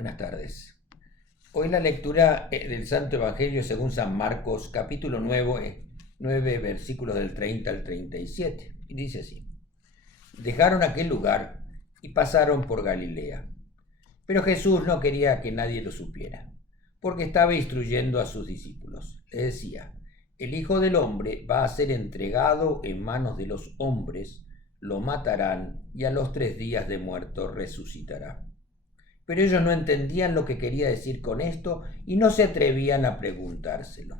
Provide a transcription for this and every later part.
Buenas tardes. Hoy la lectura del Santo Evangelio según San Marcos, capítulo 9, versículos del 30 al 37. Y dice así: Dejaron aquel lugar y pasaron por Galilea. Pero Jesús no quería que nadie lo supiera, porque estaba instruyendo a sus discípulos. Le decía: el Hijo del Hombre va a ser entregado en manos de los hombres, lo matarán y a los 3 días de muerto resucitará. Pero ellos no entendían lo que quería decir con esto y no se atrevían a preguntárselo.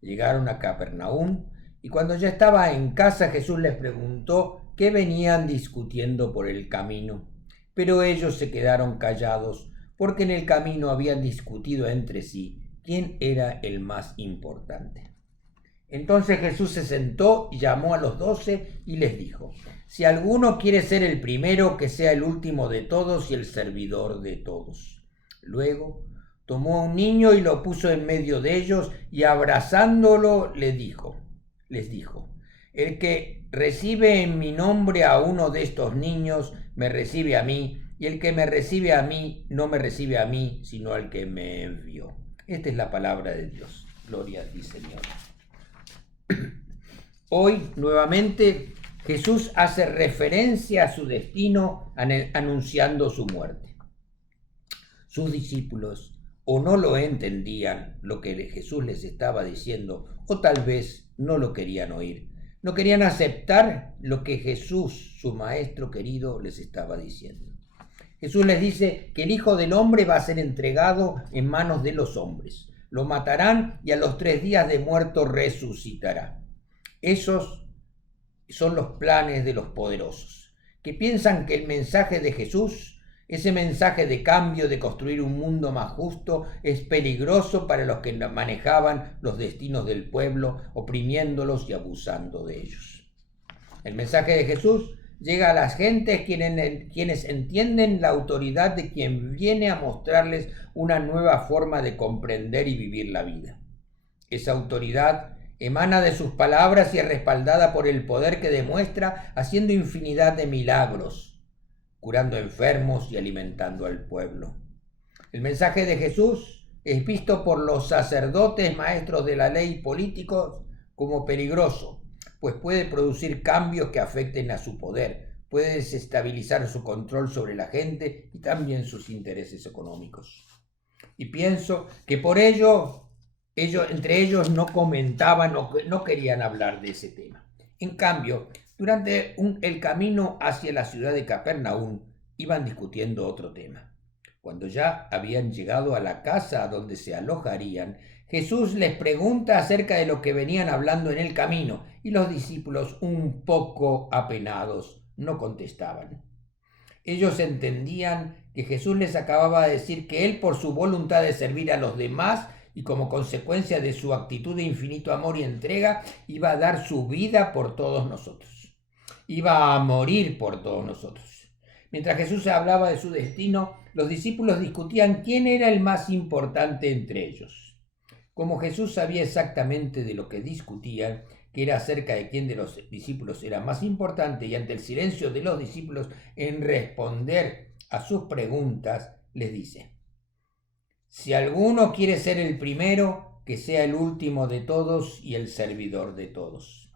Llegaron a Capernaum y cuando ya estaba en casa Jesús les preguntó qué venían discutiendo por el camino. Pero ellos se quedaron callados porque en el camino habían discutido entre sí quién era el más importante. Entonces Jesús se sentó y llamó a los 12 y les dijo: si alguno quiere ser el primero, que sea el último de todos y el servidor de todos. Luego tomó a un niño y lo puso en medio de ellos y abrazándolo les dijo: el que recibe en mi nombre a uno de estos niños me recibe a mí, y el que me recibe a mí no me recibe a mí, sino al que me envió. Esta es la palabra de Dios. Gloria a ti, Señor. Hoy, nuevamente, Jesús hace referencia a su destino anunciando su muerte. Sus discípulos o no lo entendían lo que Jesús les estaba diciendo, o tal vez no lo querían oír. No querían aceptar lo que Jesús, su maestro querido, les estaba diciendo. Jesús les dice que el Hijo del Hombre va a ser entregado en manos de los hombres. Lo matarán y a los 3 días de muerto resucitará. Esos son los planes de los poderosos, que piensan que el mensaje de Jesús, ese mensaje de cambio, de construir un mundo más justo, es peligroso para los que manejaban los destinos del pueblo, oprimiéndolos y abusando de ellos. El mensaje de Jesús llega a las gentes quienes entienden la autoridad de quien viene a mostrarles una nueva forma de comprender y vivir la vida. Esa autoridad emana de sus palabras y es respaldada por el poder que demuestra haciendo infinidad de milagros, curando enfermos y alimentando al pueblo. El mensaje de Jesús es visto por los sacerdotes, maestros de la ley y políticos como peligroso, pues puede producir cambios que afecten a su poder, puede desestabilizar su control sobre la gente y también sus intereses económicos. Y pienso que por ello entre ellos no comentaban, no querían hablar de ese tema. En cambio, durante el camino hacia la ciudad de Capernaum, iban discutiendo otro tema. Cuando ya habían llegado a la casa donde se alojarían, Jesús les pregunta acerca de lo que venían hablando en el camino, y los discípulos, un poco apenados, no contestaban. Ellos entendían que Jesús les acababa de decir que él, por su voluntad de servir a los demás, y como consecuencia de su actitud de infinito amor y entrega, iba a dar su vida por todos nosotros. Iba a morir por todos nosotros. Mientras Jesús hablaba de su destino, los discípulos discutían quién era el más importante entre ellos. Como Jesús sabía exactamente de lo que discutían, que era acerca de quién de los discípulos era más importante, y ante el silencio de los discípulos en responder a sus preguntas, les dice: si alguno quiere ser el primero, que sea el último de todos y el servidor de todos.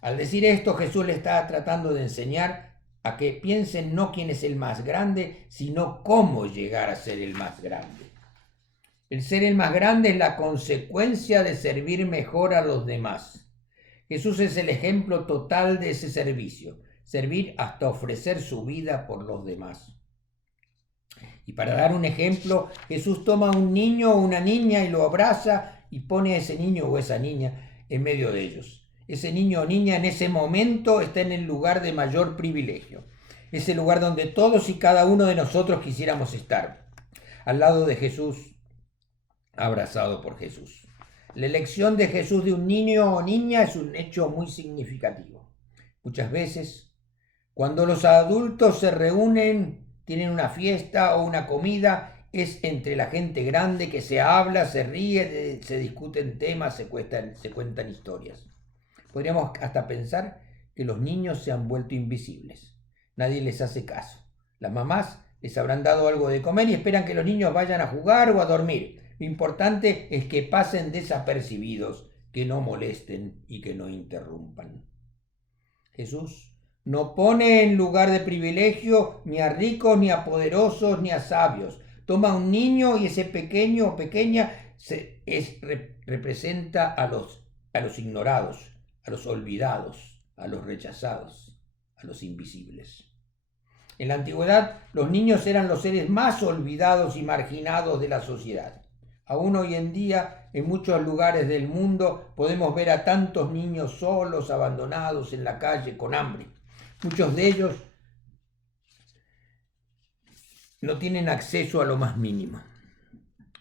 Al decir esto, Jesús le está tratando de enseñar a que piensen no quién es el más grande, sino cómo llegar a ser el más grande. El ser el más grande es la consecuencia de servir mejor a los demás. Jesús es el ejemplo total de ese servicio, servir hasta ofrecer su vida por los demás. Y para dar un ejemplo, Jesús toma a un niño o una niña y lo abraza y pone a ese niño o esa niña en medio de ellos. Ese niño o niña en ese momento está en el lugar de mayor privilegio. Es el lugar donde todos y cada uno de nosotros quisiéramos estar. Al lado de Jesús, abrazado por Jesús. La elección de Jesús de un niño o niña es un hecho muy significativo. Muchas veces, cuando los adultos se reúnen, tienen una fiesta o una comida, es entre la gente grande que se habla, se ríe, se discuten temas, se cuentan historias. Podríamos hasta pensar que los niños se han vuelto invisibles. Nadie les hace caso. Las mamás les habrán dado algo de comer y esperan que los niños vayan a jugar o a dormir. Lo importante es que pasen desapercibidos, que no molesten y que no interrumpan. Jesús no pone en lugar de privilegio ni a ricos, ni a poderosos, ni a sabios. Toma a un niño y ese pequeño o pequeña representa a los ignorados, a los olvidados, a los rechazados, a los invisibles. En la antigüedad, los niños eran los seres más olvidados y marginados de la sociedad. Aún hoy en día, en muchos lugares del mundo, podemos ver a tantos niños solos, abandonados en la calle, con hambre. Muchos de ellos no tienen acceso a lo más mínimo,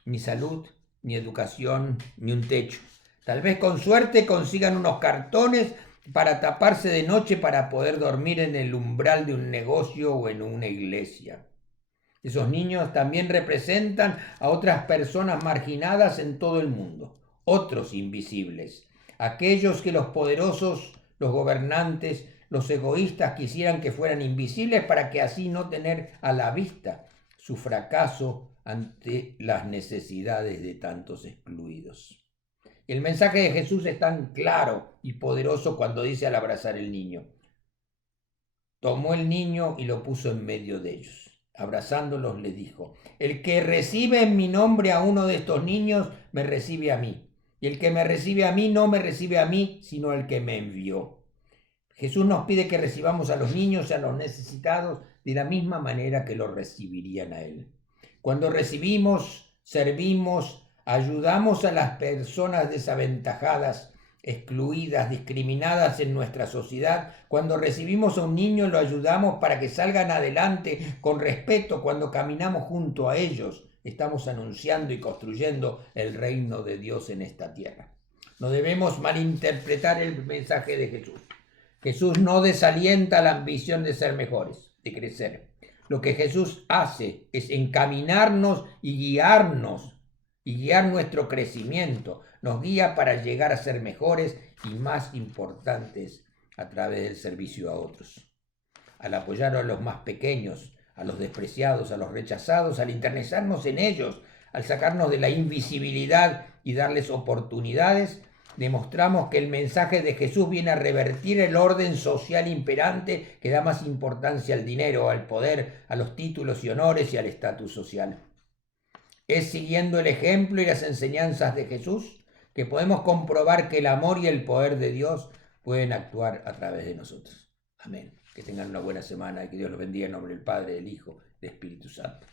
ni salud, ni educación, ni un techo. Tal vez con suerte consigan unos cartones para taparse de noche para poder dormir en el umbral de un negocio o en una iglesia. Esos niños también representan a otras personas marginadas en todo el mundo, otros invisibles, aquellos que los poderosos, los gobernantes, los egoístas quisieran que fueran invisibles para que así no tener a la vista su fracaso ante las necesidades de tantos excluidos. El mensaje de Jesús es tan claro y poderoso cuando dice al abrazar el niño: tomó el niño y lo puso en medio de ellos. Abrazándolos les dijo: el que recibe en mi nombre a uno de estos niños, me recibe a mí. Y el que me recibe a mí, no me recibe a mí, sino al que me envió. Jesús nos pide que recibamos a los niños y a los necesitados de la misma manera que los recibirían a Él. Cuando recibimos, servimos, ayudamos a las personas desaventajadas, excluidas, discriminadas en nuestra sociedad. Cuando recibimos a un niño, lo ayudamos para que salgan adelante con respeto. Cuando caminamos junto a ellos, estamos anunciando y construyendo el reino de Dios en esta tierra. No debemos malinterpretar el mensaje de Jesús. Jesús no desalienta la ambición de ser mejores, de crecer. Lo que Jesús hace es encaminarnos y guiarnos y guiar nuestro crecimiento. Nos guía para llegar a ser mejores y más importantes a través del servicio a otros. Al apoyar a los más pequeños, a los despreciados, a los rechazados, al internalizarnos en ellos, al sacarnos de la invisibilidad y darles oportunidades, demostramos que el mensaje de Jesús viene a revertir el orden social imperante que da más importancia al dinero, al poder, a los títulos y honores y al estatus social. Es siguiendo el ejemplo y las enseñanzas de Jesús que podemos comprobar que el amor y el poder de Dios pueden actuar a través de nosotros. Amén. Que tengan una buena semana y que Dios los bendiga en nombre del Padre, del Hijo y del Espíritu Santo.